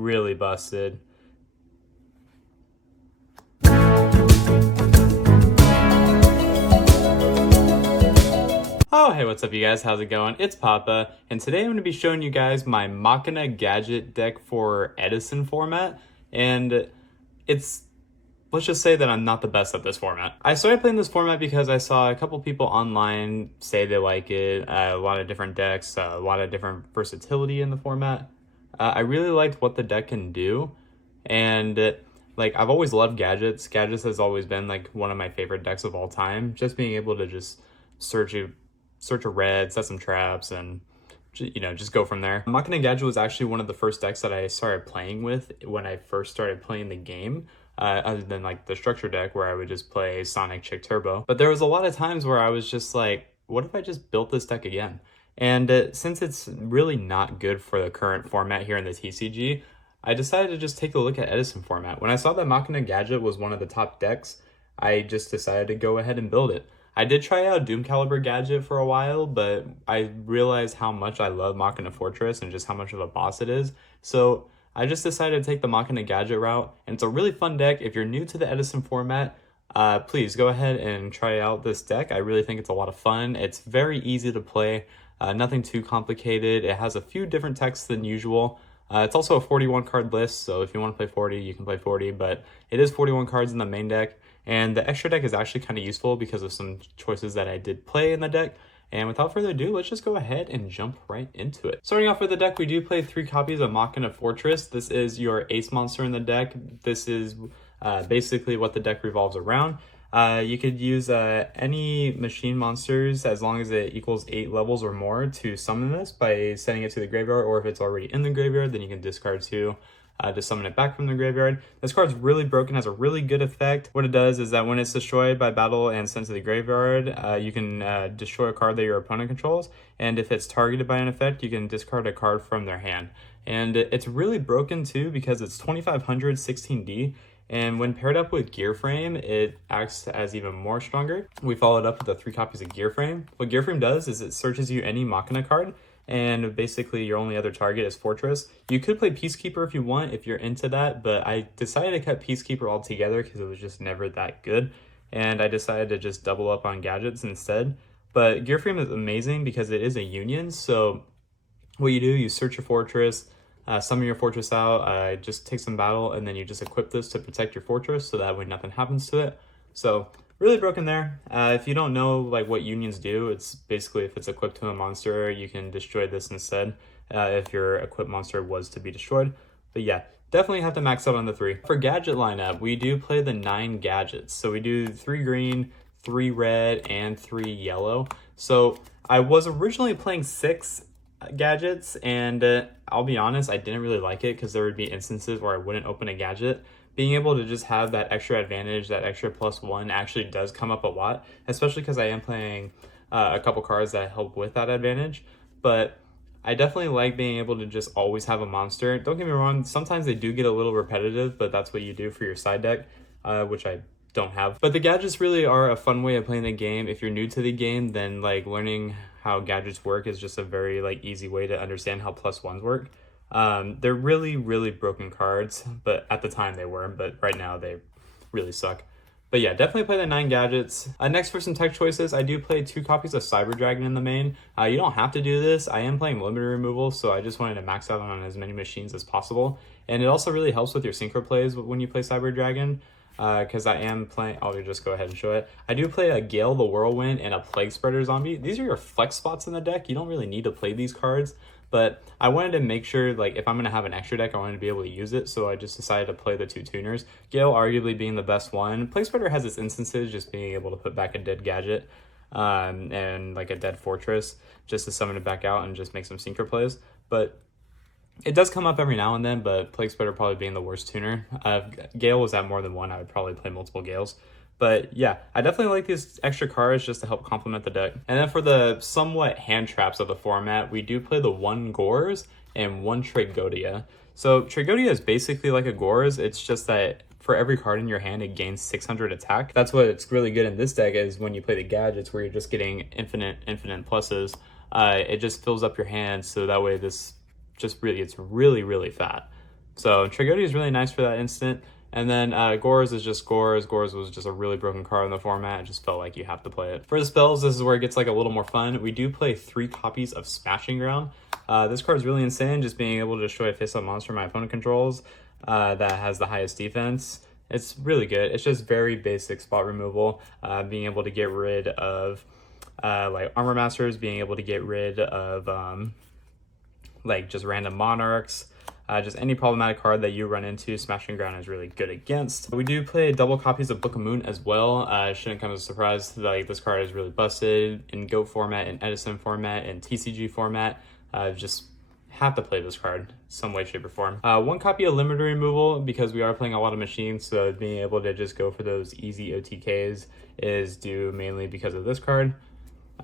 really busted. Oh, hey, what's up you guys? How's it going? It's Papa, and today I'm going to be showing you guys my Machina Gadget deck for Edison format, and let's just say that I'm not the best at this format. I started playing this format because I saw a couple people online say they like it, a lot of different decks, a lot of different versatility in the format. I really liked what the deck can do, and like I've always loved Gadgets. Gadgets has always been like one of my favorite decks of all time. Just being able to just search a red, set some traps, and just go from there. Machina Gadget was actually one of the first decks that I started playing with when I first started playing the game. Other than like the structure deck where I would just play Sonic Chick Turbo. But there was a lot of times where I was just like, what if I just built this deck again? And since it's really not good for the current format here in the TCG, I decided to just take a look at Edison format. When I saw that Machina Gadget was one of the top decks, I just decided to go ahead and build it. I did try out Doom Caliber Gadget for a while, but I realized how much I love Machina Fortress and just how much of a boss it is. So I just decided to take the Machina Gadget route, and it's a really fun deck. If you're new to the Edison format, please go ahead and try out this deck. I really think it's a lot of fun. It's very easy to play, nothing too complicated. It has a few different texts than usual. It's also a 41 card list, so if you want to play 40, you can play 40, but it is 41 cards in the main deck, and the extra deck is actually kind of useful because of some choices that I did play in the deck. And without further ado, let's just go ahead and jump right into it. Starting off with the deck, we do play 3 copies of Machina Fortress. This is your ace monster in the deck. This is basically what the deck revolves around. You could use any machine monsters as long as it equals 8 levels or more to summon this by sending it to the graveyard, or if it's already in the graveyard, then you can discard 2. To summon it back from the graveyard. This card's really broken, has a really good effect. What it does is that when it's destroyed by battle and sent to the graveyard, you can destroy a card that your opponent controls, and if it's targeted by an effect, you can discard a card from their hand. And it's really broken too because it's 2500 16D, and when paired up with Gear Frame, it acts as even more stronger. We followed up with the 3 copies of Gear Frame. What Gear Frame does is it searches you any Machina card, and basically your only other target is Fortress. You could play Peacekeeper if you want, if you're into that, but I decided to cut Peacekeeper altogether because it was just never that good, and I decided to just double up on Gadgets instead. But Gear Frame is amazing because it is a union, so what you do, you search your Fortress, summon your Fortress out, just take some battle, and then you just equip this to protect your Fortress so that way nothing happens to it. So really broken there. If you don't know like what unions do, it's basically if it's equipped to a monster, you can destroy this instead if your equipped monster was to be destroyed. But yeah, definitely have to max out on the 3. For Gadget Lineup, we do play the 9 gadgets. So we do 3 green, 3 red, and 3 yellow. So I was originally playing 6 gadgets, and I'll be honest, I didn't really like it because there would be instances where I wouldn't open a gadget. Being able to just have that extra advantage, that extra +1 actually does come up a lot, especially because I am playing a couple cards that help with that advantage. But I definitely like being able to just always have a monster. Don't get me wrong, sometimes they do get a little repetitive, but that's what you do for your side deck, which I don't have. But the gadgets really are a fun way of playing the game. If you're new to the game, then like learning how gadgets work is just a very like easy way to understand how +1s work. They're really, really broken cards, but at the time they were, but right now they really suck. But yeah, definitely play the 9 gadgets. Next for some tech choices, I do play 2 copies of Cyber Dragon in the main. You don't have to do this. I am playing limited removal, so I just wanted to max out on as many machines as possible. And it also really helps with your synchro plays when you play Cyber Dragon, because I am playing, I'll just go ahead and show it. I do play a Gale the Whirlwind and a Plague Spreader Zombie. These are your flex spots in the deck. You don't really need to play these cards, but I wanted to make sure, like, if I'm going to have an extra deck, I wanted to be able to use it, so I just decided to play the 2 tuners. Gale arguably being the best one. Plague Spreader has its instances, just being able to put back a dead gadget and like a dead fortress just to summon it back out and just make some synchro plays. But it does come up every now and then, but Plague Spreader probably being the worst tuner. If Gale was at more than 1, I would probably play multiple Gales. But yeah, I definitely like these extra cards just to help complement the deck. And then for the somewhat hand traps of the format, we do play the 1 Gores and 1 Tragodia. So Tragodia is basically like a Gores, it's just that for every card in your hand, it gains 600 attack. That's what's really good in this deck, is when you play the gadgets where you're just getting infinite pluses. It just fills up your hand, so that way this just really, it's really fat. So Tragody is really nice for that instant. And then Gores is just Gores. Gores was just a really broken card in the format. It just felt like you have to play it. For the spells, this is where it gets like a little more fun. We do play 3 copies of Smashing Ground. This card is really insane, just being able to destroy a face-up monster my opponent controls that has the highest defense. It's really good. It's just very basic spot removal, being able to get rid of like Armor Masters, being able to get rid of like just random Monarchs. Just any problematic card that you run into, Smashing Ground is really good against. We do play double copies of Book of Moon as well. Shouldn't come as a surprise. Like, this card is really busted in GOAT format, in Edison format, in TCG format. Just have to play this card some way, shape, or form. 1 copy of Limiter Removal, because we are playing a lot of machines, so being able to just go for those easy OTKs is due mainly because of this card.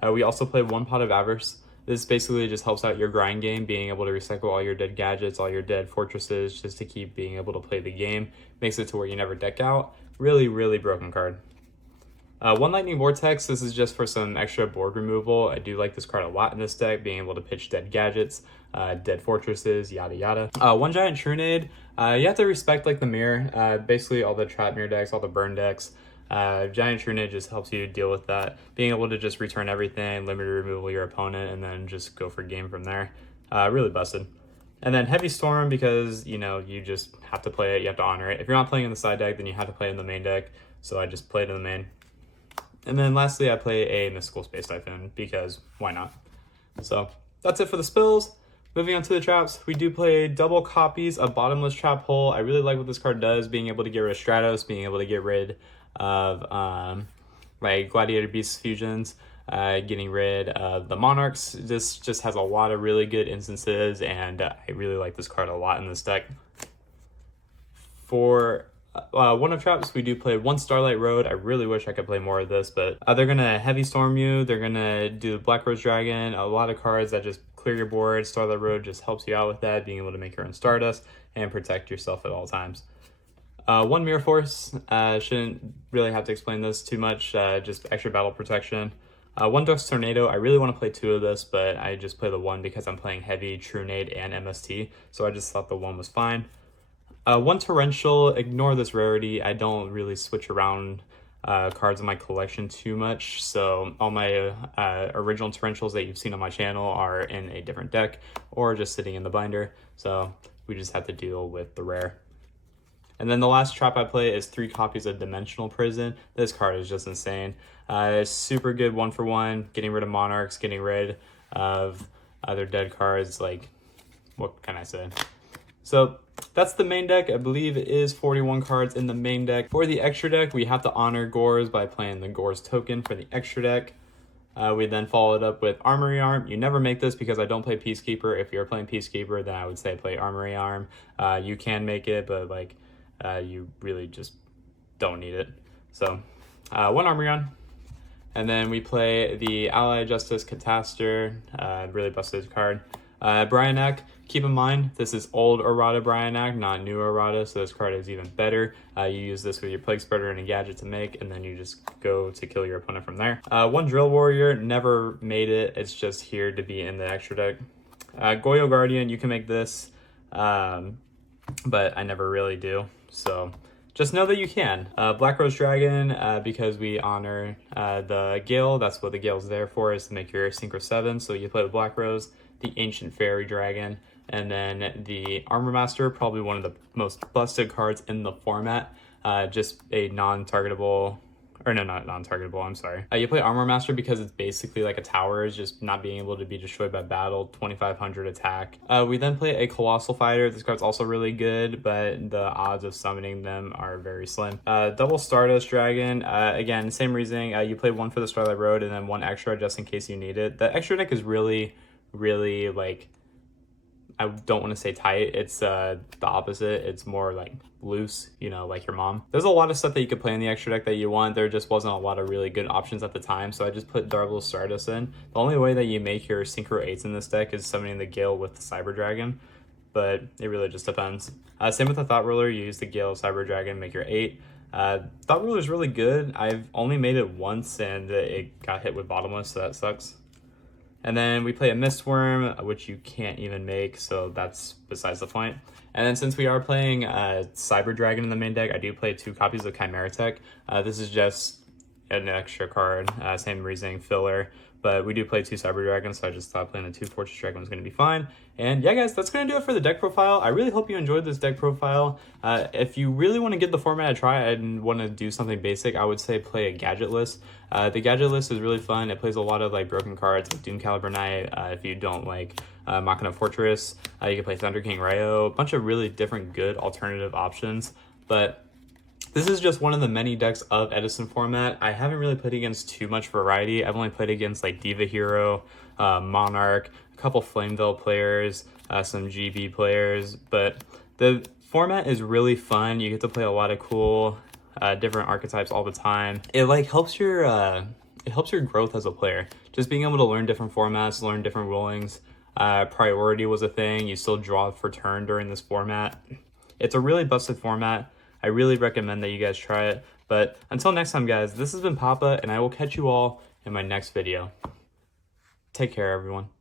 We also play 1 Pot of Avarice. This basically just helps out your grind game, being able to recycle all your dead gadgets, all your dead fortresses, just to keep being able to play the game. Makes it to where you never deck out. Really, really broken card. 1 Lightning Vortex, this is just for some extra board removal. I do like this card a lot in this deck, being able to pitch dead gadgets, dead fortresses, yada yada. 1 Giant Trunade, you have to respect like the mirror, basically all the trap mirror decks, all the burn decks. Giant Trunade just helps you deal with that, being able to just return everything, limited removal your opponent, and then just go for game from there. Really busted. And then Heavy Storm, because you know you just have to play it, you have to honor it. If you're not playing in the side deck, then you have to play in the main deck, so I just played in the main. And then lastly, I play a Mystical Space Typhoon, because why not? So that's it for the spills. Moving on to the traps, we do play double copies of Bottomless Trap Hole. I really like what this card does, being able to get rid of Stratos, being able to get rid of like Gladiator Beast fusions, getting rid of the Monarchs. This just has a lot of really good instances, and I really like this card a lot in this deck. For 1 of traps, we do play 1 Starlight Road. I really wish I could play more of this, but they're gonna Heavy Storm you, they're gonna do Black Rose Dragon, a lot of cards that just clear your board. Starlight Road just helps you out with that, being able to make your own Stardust and protect yourself at all times. 1 Mirror Force, shouldn't really have to explain this too much, just extra battle protection. 1 Dust Tornado, I really want to play 2 of this, but I just play the 1 because I'm playing Heavy, Trunade, and MST, so I just thought the 1 was fine. 1 Torrential, ignore this rarity. I don't really switch around cards in my collection too much, so all my original Torrentials that you've seen on my channel are in a different deck or just sitting in the binder, so we just have to deal with the rare. And then the last trap I play is 3 copies of Dimensional Prison. This card is just insane. It's super good 1-for-1, getting rid of Monarchs, getting rid of other dead cards, like, what can I say? So that's the main deck. I believe it is 41 cards in the main deck. For the extra deck, we have to honor Gores by playing the Gores token for the extra deck. We then followed up with Armory Arm. You never make this because I don't play Peacekeeper. If you're playing Peacekeeper, then I would say play Armory Arm. You can make it, but like you really just don't need it. So 1 Armory Arm. And then we play the Ally Justice Catastor, really busted card. Bryanak, keep in mind, this is old errata Bryanak, not new errata, so this card is even better. You use this with your Plague Spreader and a gadget to make, and then you just go to kill your opponent from there. 1 Drill Warrior, never made it, it's just here to be in the extra deck. Goyo Guardian, you can make this, but I never really do, so just know that you can. Black Rose Dragon, because we honor the Gale, that's what the Gale's there for, is to make your Synchro 7, so you play the Black Rose, the Ancient Fairy Dragon, and then the Armor Master, probably one of the most busted cards in the format, just a non-targetable, or no, not non-targetable, I'm sorry. You play Armor Master because it's basically like a tower, is just not being able to be destroyed by battle, 2500 attack. We then play a Colossal Fighter. This card's also really good, but the odds of summoning them are very slim. Double Stardust Dragon, again, same reasoning. You play 1 for the Starlight Road and then 1 extra just in case you need it. The extra deck is really, like, I don't want to say tight, it's the opposite. It's more like loose, you know, like your mom. There's a lot of stuff that you could play in the extra deck that you want. There just wasn't a lot of really good options at the time, so I just put Darble Stardust in. The only way that you make your Synchro 8s in this deck is summoning the Gale with the Cyber Dragon, but it really just depends. Same with the Thought Ruler, you use the Gale Cyber Dragon, make your 8. Thought Ruler is really good. I've only made it once and it got hit with Bottomless, so that sucks. And then we play a Mistworm, which you can't even make, so that's besides the point. And then since we are playing Cyber Dragon in the main deck, I do play 2 copies of Chimera Tech. This is just an extra card, same reasoning, filler. But we do play 2 Cyber Dragons, so I just thought playing the 2 Fortress Dragon was going to be fine. And yeah, guys, that's going to do it for the deck profile. I really hope you enjoyed this deck profile. If you really want to give the format a try and want to do something basic, I would say play a gadget list. The gadget list is really fun. It plays a lot of like broken cards like Doom Caliber Knight. If you don't like Machina Fortress, you can play Thunder King Rayo. A bunch of really different good alternative options. But this is just one of the many decks of Edison format. I haven't really played against too much variety. I've only played against like Diva Hero, Monarch, a couple Flameville players, some GB players, but the format is really fun. You get to play a lot of cool different archetypes all the time. It like helps your growth as a player. Just being able to learn different formats, learn different rulings. Priority was a thing. You still draw for turn during this format. It's a really busted format. I really recommend that you guys try it. But until next time, guys, this has been Papa, and I will catch you all in my next video. Take care, everyone.